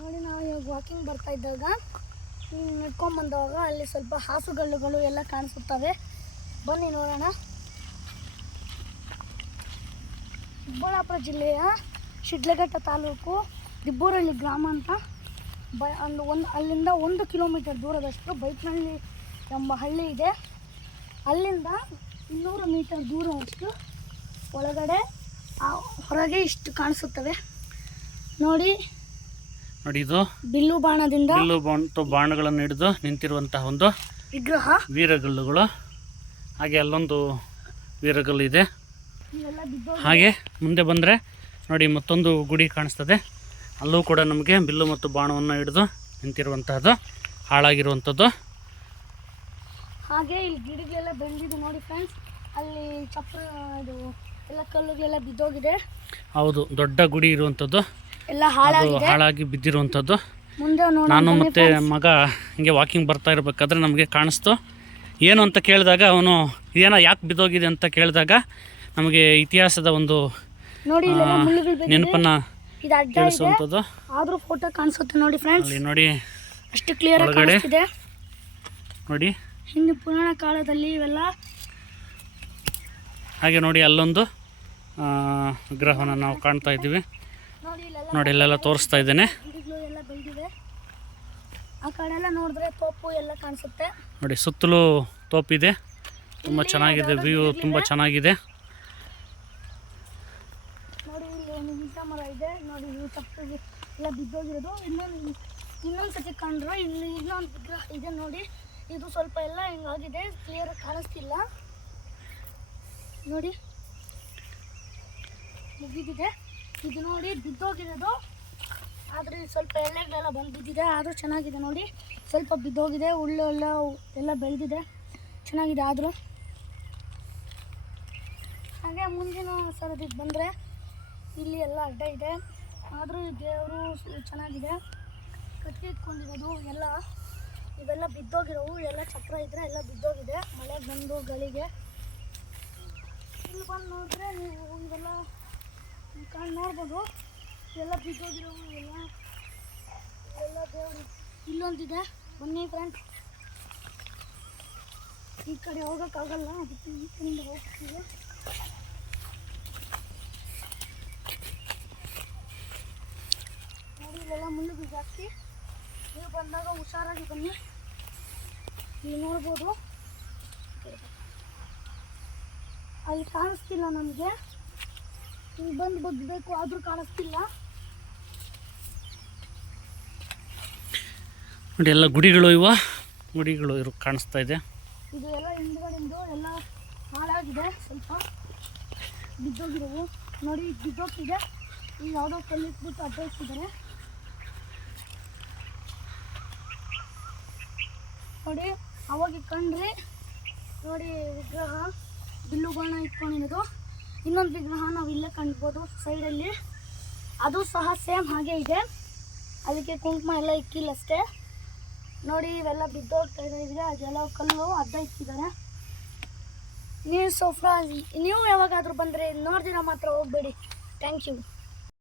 ನೋಡಿ, ನಾವು ಇವಾಗ ವಾಕಿಂಗ್ ಬರ್ತಾ ಇದ್ದಾಗ ನಡ್ಕೊಂಬಂದವಾಗ ಅಲ್ಲಿ ಸ್ವಲ್ಪ ಹಾಸುಗಲ್ಲುಗಳು ಎಲ್ಲ ಕಾಣಿಸುತ್ತವೆ. ಬನ್ನಿ ನೋಡೋಣ. ಚಿಕ್ಕಬಳ್ಳಾಪುರ ಜಿಲ್ಲೆಯ ಶಿಡ್ಲಘಟ್ಟ ತಾಲೂಕು ದಿಬ್ಬೂರಳ್ಳಿ ಗ್ರಾಮ ಅಂತ. ಬ, ಒಂದು ಒಂದು, ಅಲ್ಲಿಂದ ಒಂದು ಕಿಲೋಮೀಟರ್ ದೂರದಷ್ಟು ಬೈಕ್ನಳ್ಳಿ ಎಂಬ ಹಳ್ಳಿ ಇದೆ. ಅಲ್ಲಿಂದ ಇನ್ನೂರು ಮೀಟರ್ ದೂರವಷ್ಟು ಒಳಗಡೆ ಹೊರಗೆ ಇಷ್ಟು ಕಾಣಿಸುತ್ತವೆ. ನೋಡಿ ನೋಡಿ ಇದು ಬಿಲ್ಲು ಬಾಣದಿಂದ ಬಿಲ್ಲು ಬಾಣ್ ಬಾಣಗಳನ್ನು ಹಿಡಿದು ನಿಂತಿರುವಂತಹ ಒಂದು ವಿಗ್ರಹ. ವೀರಗಲ್ಲುಗಳು. ಹಾಗೆ ಅಲ್ಲೊಂದು ವೀರಗಲ್ಲು ಇದೆ. ಹಾಗೆ ಮುಂದೆ ಬಂದರೆ ನೋಡಿ ಮತ್ತೊಂದು ಗುಡಿ ಕಾಣಿಸ್ತದೆ. ಅಲ್ಲೂ ಕೂಡ ನಮಗೆ ಬಿಲ್ಲು ಮತ್ತು ಬಾಣವನ್ನು ಹಿಡಿದು ನಿಂತಿರುವಂತಹದ್ದು ಹಾಳಾಗಿರುವಂಥದ್ದು ಹಾಗೆ ಇಲ್ಲಿ ಗಿಡಗಳೆಲ್ಲ ಬೆಳೆದಿದೆ ನೋಡಿ ಫ್ರೆಂಡ್ಸ್ ಅಲ್ಲಿ ಚಪ್ರ ಇದು ಎಲ್ಲ ಕಲ್ಲುಗಳೆಲ್ಲ ಬಿದ್ದೋಗಿದೆ. ಹೌದು ದೊಡ್ಡ ಗುಡಿ ಇರುವಂಥದ್ದು ಎಲ್ಲ ಅದು ಹಾಳಾಗಿದೆ ಹಾಳಾಗಿ ಬಿದ್ದಿರುವಂಥದ್ದು. ಮುಂದೆ ನೋಡೋಣ ನಾನು ಮತ್ತೆ ಮಗ ಹಿಂಗೆ ವಾಕಿಂಗ್ ಬರ್ತಾ ಇರಬೇಕಾದ್ರೆ ನಮಗೆ ಕಾಣಿಸ್ತು. ಏನು ಅಂತ ಕೇಳಿದಾಗ ಅವನು ಏನೋ ಯಾಕೆ ಬಿದ್ದೋಗಿದೆ? ಅಂತ ಕೇಳಿದಾಗ ನಮಗೆ ಇತಿಹಾಸದ ಒಂದು ನೋಡಿ ಇಲ್ಲೆಲ್ಲ ಮುಳ್ಳುಗಳು ಬಿದ್ದಿದೆ ನೆನಪನ್ನು ಇದು ಅಡ್ಡ ಇದೆ. ಆದ್ರೂ ಫೋಟೋ ಕಾಣಿಸುತ್ತೆ ನೋಡಿ ಫ್ರೆಂಡ್ಸ್ ಅಲ್ಲಿ ನೋಡಿ ಅಷ್ಟು ಕ್ಲಿಯರ್ ಆಗಿ ಒಳಗಡೆ? ಕಾಣಿಸ್ತಿದೆ. ನೋಡಿ. ಹಿಂದೆ ಪುರಾಣ ಕಾಲದಲ್ಲಿ ಇವೆಲ್ಲ ಹಾಗೆ ನೋಡಿ ಅಲ್ಲೊಂದು ಆ, ವಿಗ್ರಹವನ್ನು ನಾವು ಕಾಣ್ತಾ ಇದ್ದೀವಿ. ನೋಡಿ ಇಲ್ಲೆಲ್ಲ ತೋರಿಸ್ತಾ ಇದ್ದೇನೆ. ಎಲ್ಲ ಬೆಳೆದಿದೆ ಆ ಕಡೆ ಎಲ್ಲ ನೋಡಿದ್ರೆ ತೋಪು ಎಲ್ಲ ಕಾಣಿಸುತ್ತೆ. ನೋಡಿ ಸುತ್ತಲೂ ತೋಪಿದೆ. ತುಂಬ ಚೆನ್ನಾಗಿದೆ ವ್ಯೂ ತುಂಬ ಚೆನ್ನಾಗಿದೆ. ನೋಡಿ ಇಲ್ಲಿ ಒಂದು ಮರ ಇದೆ. ನೋಡಿ ಇವು ತಪ್ಪಿಗೆ ಎಲ್ಲ ಬಿದ್ದೋಗಿರೋದು. ಇನ್ನೊಂದು ಇನ್ನೊಂದು ಸತಿ ಕಂಡ್ರೆ ಇಲ್ಲಿ ಇನ್ನೊಂದು ವಿಗ್ರಹ ಇದೆ ನೋಡಿ. ಇದು ಸ್ವಲ್ಪ ಎಲ್ಲ ಹಿಂಗಾಗಿದೆ. ಕ್ಲಿಯರ್ ಕಾಣಿಸ್ತಿಲ್ಲ. ನೋಡಿ. ಮುಗಿದಿದೆ. ಇದು ನೋಡಿ ಬಿದ್ದೋಗಿರೋದು. ಆದರೆ ಸ್ವಲ್ಪ ಎಲೆಗಳೆಲ್ಲ ಬಂದು ಬಿದ್ದಿದೆ ಆದರೂ ಚೆನ್ನಾಗಿದೆ ನೋಡಿ. ಸ್ವಲ್ಪ ಬಿದ್ದೋಗಿದೆ. ಹುಳ್ಳು ಎಲ್ಲ ಎಲ್ಲ ಬೆಳೆದಿದೆ. ಚೆನ್ನಾಗಿದೆ ಆದರೂ. ಹಾಗೆ ಮುಂದಿನ ಸರದಿಗೆ ಬಂದರೆ ಇಲ್ಲಿ ಎಲ್ಲ ಅಡ್ಡ ಇದೆ. ಆದರೂ ದೇವರು ಚೆನ್ನಾಗಿದೆ. ಕಟ್ಟಿ ಇಟ್ಕೊಂಡಿರೋದು ಎಲ್ಲ. ಇವೆಲ್ಲ ಬಿದ್ದೋಗಿರೋವು. ಎಲ್ಲ ಚಕ್ರ ಇದ್ರೆ ಎಲ್ಲ ಬಿದ್ದೋಗಿದೆ. ಮಳೆ ಬಂದು ಗಳಿಗೆ ಇಲ್ಲಿ ಬಂದು ನೋಡಿದ್ರೆ ನೀವು ಇವೆಲ್ಲ ಕಾಣ್ ನೋಡ್ಬೋದು ಎಲ್ಲ ಬಿದ್ದೋಗಿರೋ ಎಲ್ಲ ಎಲ್ಲ ದೇವರು. ಇಲ್ಲೊಂದಿದೆ. ಬನ್ನಿ ಫ್ರೆಂಡ್ಸ್ ಈ ಕಡೆ ಹೋಗೋಕ್ಕಾಗಲ್ಲ ಅದಕ್ಕೆ ಈ ಕಡೆಯಿಂದ ಹೋಗ್ತೀವಿ. ನೋಡಿ ಇಲ್ಲೆಲ್ಲ ಮುಳ್ಳುಗಳು ಜಾಸ್ತಿ ನೀವು ಬಂದಾಗ ಹುಷಾರಾಗಿ ಬನ್ನಿ. ನೀವು ನೋಡ್ಬೋದು. ಅಲ್ಲಿ ಕಾಣಿಸ್ತಿಲ್ಲ ನಮಗೆ. ಬಂದು ಬಗ್ಬೇಕು ಆದರೂ ಕಾಣಿಸ್ತಿಲ್ಲ. ನೋಡಿ ಎಲ್ಲ ಗುಡಿಗಳು ಇವ. ಗುಡಿಗಳು ಇರು ಕಾಣಿಸ್ತಾ ಇದೆ. ಇದು ಎಲ್ಲ ಹಿಂದ್ಗಡೆಂದು ಎಲ್ಲ ಹಾಳಾಗಿದೆ. ಸ್ವಲ್ಪ ಬಿದ್ದೋಗಿರೋವು ನೋಡಿ ಬಿದ್ದೋಗ್ತಿದೆ. ಈಗ ಯಾವುದೋ ಕಲ್ಲಿಟ್ಬಿಟ್ಟು ಅಡ್ಡಿಸ್ತಿದ್ದಾರೆ ನೋಡಿ ಅವಾಗ ಕಂಡ್ರಿ ನೋಡಿ ವಿಗ್ರಹ ಬಿಲ್ಲು ಬಾಣ ಇಟ್ಕೊಂಡಿರೋದು. ಇನ್ನೊಂದು ವಿಗ್ರಹ ನಾವು ಇಲ್ಲೇ ಕಾಣ್ಬೋದು ಸೈಡಲ್ಲಿ. ಅದು ಸಹ ಸೇಮ್ ಹಾಗೆ ಇದೆ. ಅದಕ್ಕೆ ಕುಂಕುಮ ಎಲ್ಲ ಇಕ್ಕಿಲ್ಲ ಅಷ್ಟೇ ನೋಡಿ, ಇವೆಲ್ಲ ಬಿದ್ದೋಗ್ತಾ ಇದೆ. ಅದೆಲ್ಲ ಕಲ್ಲು ಅಡ್ಡ ಇಕ್ಕಿದ್ದಾರೆ. ನೀವು ಸೋಫ್ರಾ ನೀವು ಯಾವಾಗಾದರೂ ಬಂದರೆ ನೋಡ್ದಿರ ಮಾತ್ರ ಹೋಗಬೇಡಿ. Thank you